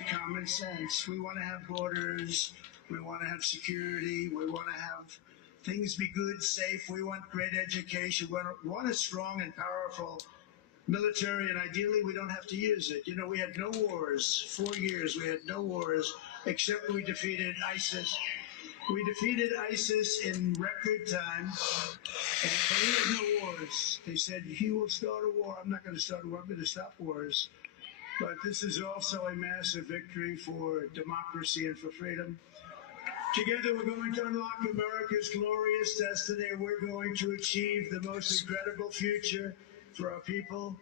of common sense. We want to have borders. We want to have security. We want to have things be good, safe. We want great education. We want a strong and powerful military, and ideally we don't have to use it. You know, we had no wars. 4 years we had no wars, except we defeated ISIS. We defeated ISIS in record time, but we had no wars. They said, he will start a war. I'm not going to start a war. I'm going to stop wars. But this is also a massive victory for democracy and for freedom. Together, we're going to unlock America's glorious destiny. We're going to achieve the most incredible future for our people.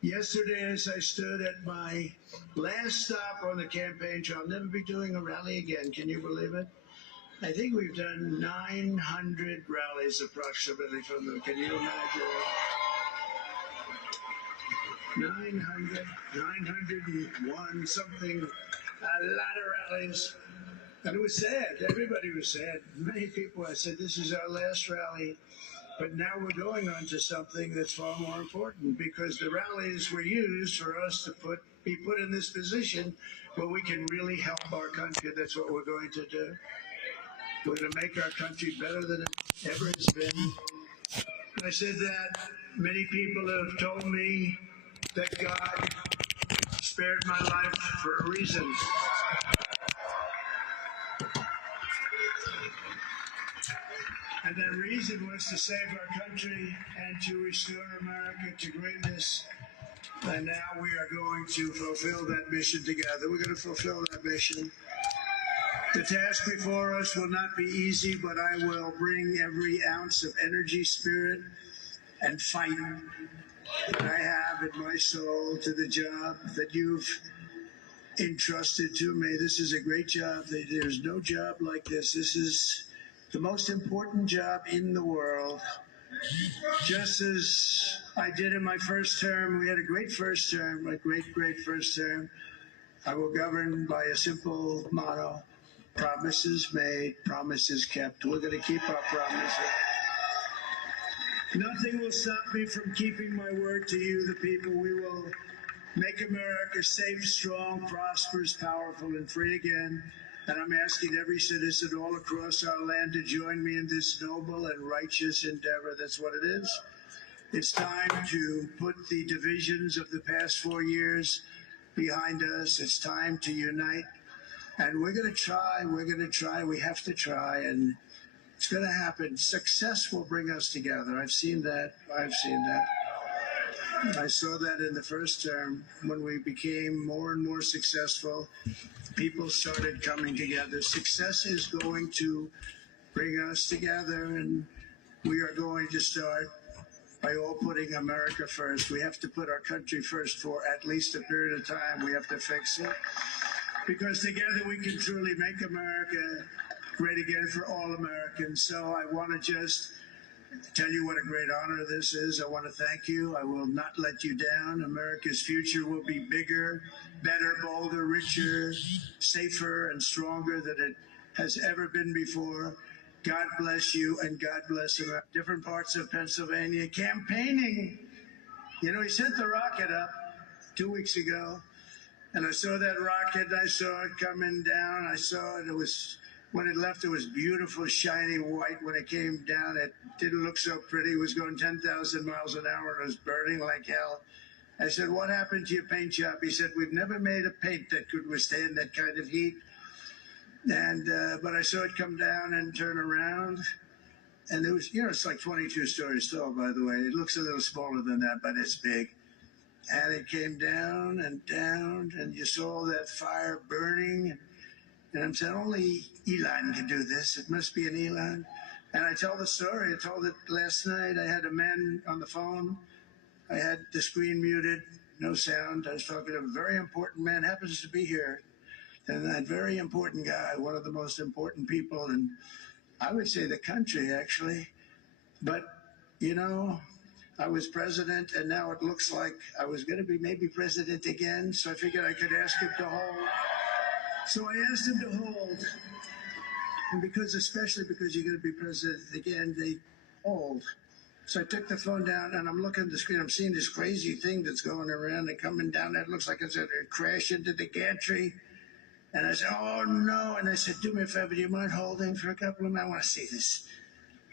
Yesterday, as I stood at my last stop on the campaign trail, I'll never be doing a rally again. Can you believe it? I think we've done 900 rallies approximately from them. Can you imagine? 901 something, a lot of rallies. And it was sad. Everybody was sad. Many people, I said, this is our last rally. But now we're going on to something that's far more important, because the rallies were used for us to be put in this position where we can really help our country. That's what we're going to do. We're going to make our country better than it ever has been. I said that many people have told me that God spared my life for a reason. And that reason was to save our country and to restore America to greatness. And now we are going to fulfill that mission together. We're going to fulfill that mission. The task before us will not be easy, but I will bring every ounce of energy, spirit, and fight that I have in my soul to the job that you've entrusted to me. This is a great job. There's no job like this. This is the most important job in the world. Just as I did in my first term, we had a great first term, a great first term. I will govern by a simple motto: promises made, promises kept. We're going to keep our promises. Nothing will stop me from keeping my word to you, the people. We will make America safe, strong, prosperous, powerful, and free again. And I'm asking every citizen all across our land to join me in this noble and righteous endeavor. That's what it is. It's time to put the divisions of the past 4 years behind us. It's time to unite. And we're going to try. We have to try. And it's going to happen. Success will bring us together. I've seen that. I saw that in the first term. When we became more and more successful, people started coming together. Success is going to bring us together, and we are going to start by all putting America first. We have to put our country first for at least a period of time. We have to fix it, because together we can truly make America great again for all Americans. So I want to just tell you what a great honor this is. I want to thank you. I will not let you down. America's future will be bigger, better, bolder, richer, safer, and stronger than it has ever been before. God bless you, and God bless America. Different parts of Pennsylvania campaigning. You know, he sent the rocket up 2 weeks ago, and I saw that rocket. I saw it coming down. I saw it. When it left, it was beautiful, shiny white. When it came down, it didn't look so pretty. It was going 10,000 miles an hour. It was burning like hell. I said, what happened to your paint job? He said, we've never made a paint that could withstand that kind of heat. And but I saw it come down and turn around. And it was, it's like 22 stories tall, by the way. It looks a little smaller than that, but it's big. And it came down, and you saw that fire burning. And I'm saying, only Elon can do this. It must be an Elon. And I tell the story. I told it last night. I had a man on the phone. I had the screen muted, no sound. I was talking to a very important man, happens to be here. And that very important guy, one of the most important people in, I would say, the country, actually. But, I was president, and now it looks like I was going to be maybe president again. So I figured I could ask him to hold. So I asked him to hold, and especially because you're going to be president again, they hold. So I took the phone down and I'm looking at the screen. I'm seeing this crazy thing that's going around and coming down. That looks like it's going to crash into the gantry. And I said, oh no. And I said, do me a favor, do you mind holding for a couple of minutes? I want to see this.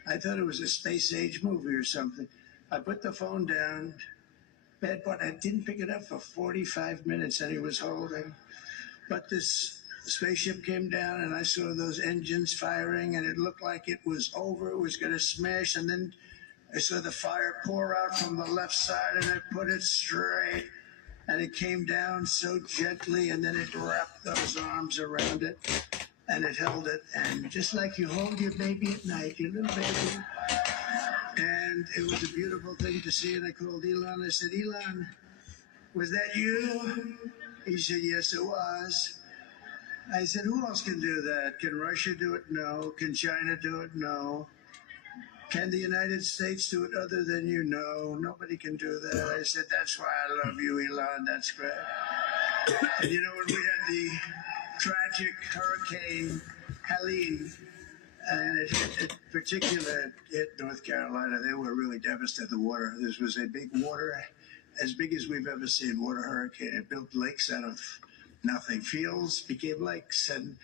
I thought it was a space age movie or something. I put the phone down, bad part. I didn't pick it up for 45 minutes and he was holding. But this spaceship came down and I saw those engines firing and it looked like it was over. It was going to smash. And then I saw the fire pour out from the left side and I put it straight. And it came down so gently, and then it wrapped those arms around it, and it held it. And just like you hold your baby at night, your little baby. And it was a beautiful thing to see. And I called Elon. I said, Elon, was that you? He said, yes, it was. I said, who else can do that? Can Russia do it? No. Can China do it? No. Can the United States do it other than you? No, nobody can do that. I said, that's why I love you, Elon. That's great. And you know, when we had the tragic Hurricane Helene, and it hit North Carolina, they were really devastated. The water, this was a big water, as big as we've ever seen, water hurricane. It built lakes out of nothing. Fields became lakes, and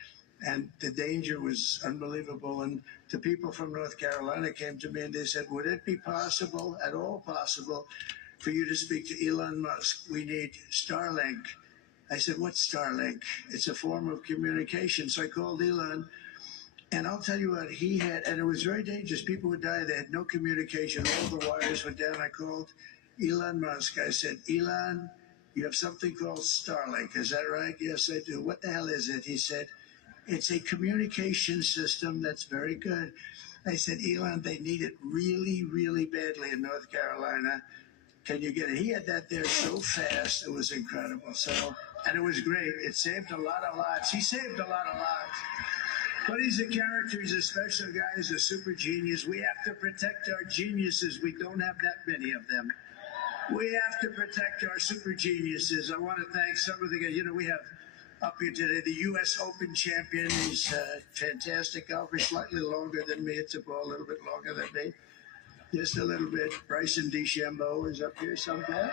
the danger was unbelievable. And the people from North Carolina came to me and they said, would it be possible, at all possible, for you to speak to Elon Musk? We need Starlink. I said, what's Starlink? It's a form of communication. So I called Elon, and I'll tell you what, he had, and it was very dangerous. People would die. They had no communication. All the wires were down. I called Elon Musk. I said, Elon, you have something called Starlink. Is that right? Yes, I do. What the hell is it? He said, it's a communication system that's very good. I said, Elon, they need it really, really badly in North Carolina. Can you get it? He had that there so fast. It was incredible. So, and it was great. It saved a lot of lives. He saved a lot of lives. But he's a character. He's a special guy. He's a super genius. We have to protect our geniuses. We don't have that many of them. We have to protect our super geniuses. I want to thank some of the guys. You know, we have up here today the U.S. Open champion. He's fantastic golfer, slightly longer than me. It's a ball a little bit longer than me. Just a little bit. Bryson DeChambeau is up here sometimes.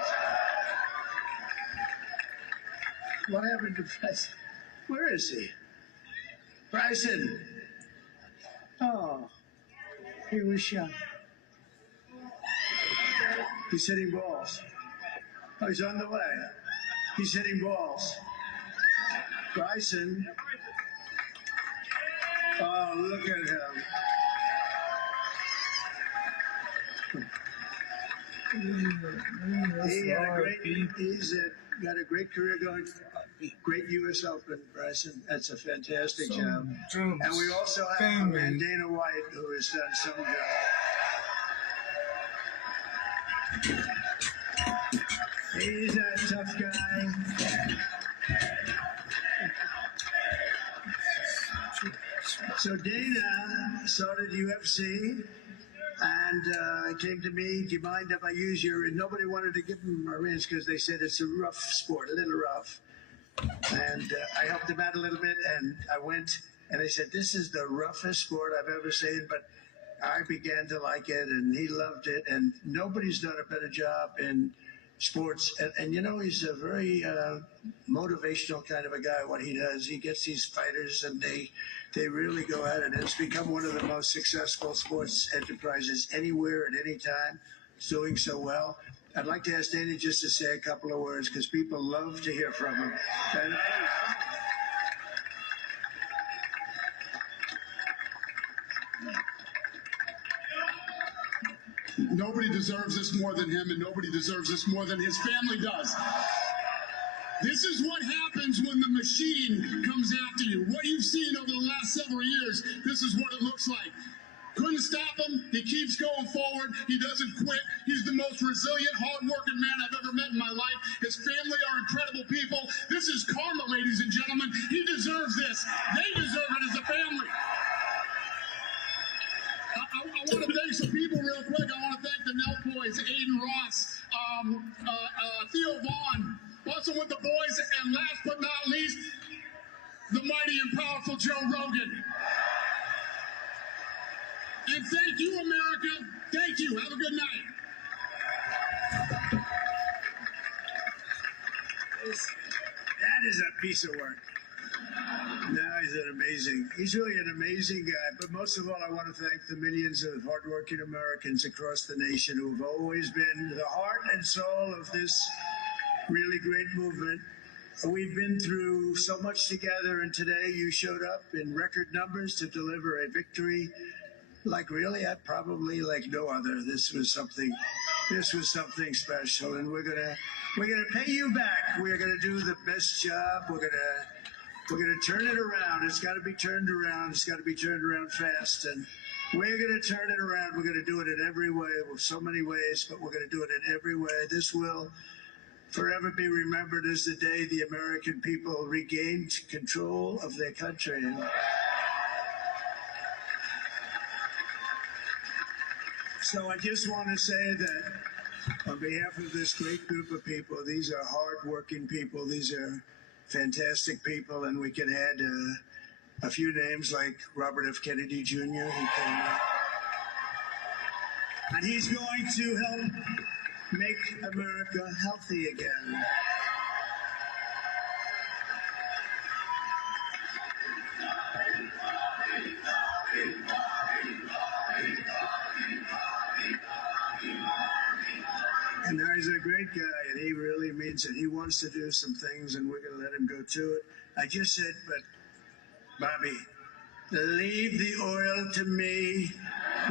What happened to Bryson? Where is he? Bryson. Oh, he was shot. He's hitting balls. Oh, he's on the way. He's hitting balls. Bryson. Oh, look at him. He's got a great career going. Great U.S. Open, Bryson. That's a fantastic job. And we also have a man, Dana White, who has done some job. He's a tough guy. So Dana started UFC and came to me, do you mind if I use your, and nobody wanted to give him a rinse because they said it's a rough sport, a little rough. And I helped him out a little bit, and I went, and I said, this is the roughest sport I've ever seen, but I began to like it, and he loved it, and nobody's done a better job in sports. And you know, he's a very motivational kind of a guy, what he does. He gets these fighters, and they really go at it. It's become one of the most successful sports enterprises anywhere at any time. It's doing so well. I'd like to ask Danny just to say a couple of words because people love to hear from him. And nobody deserves this more than him, and nobody deserves this more than his family does. This is what happens when the machine comes after you. What you've seen over the last several years, this is what it looks like. Couldn't stop him. He keeps going forward. He doesn't quit. He's the most resilient, hard-working man I've ever met in my life. His family are incredible people. This is karma, ladies and gentlemen. He deserves this. They deserve it as a family. I want to thank some people real quick. I want to thank the Nell boys, Aiden Ross, Theo Vaughn, also with the boys, and last but not least, the mighty and powerful Joe Rogan. And thank you, America. Thank you. Have a good night. That is a piece of work. No, he's really an amazing guy. But most of all, I want to thank the millions of hardworking Americans across the nation who have always been the heart and soul of this really great movement. We've been through so much together, and today you showed up in record numbers to deliver a victory like probably like no other. This was something special, and we're gonna pay you back. We're gonna do the best job. We're gonna turn it around. It's got to be turned around. It's got to be turned around fast, and we're gonna turn it around. We're gonna do it in every way. Well, so many ways, but we're gonna do it in every way. This will forever be remembered as the day the American people regained control of their country. So I just want to say that on behalf of this great group of people, these are hard-working people. These are fantastic people, and we can add a few names like Robert F. Kennedy Jr. And he's going to help make America healthy again. And he's a great guy, and he really means it. He wants to do some things, and we're going to let him go to it. I just said, but Bobby, leave the oil to me.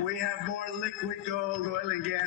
We have more liquid gold, oil and gas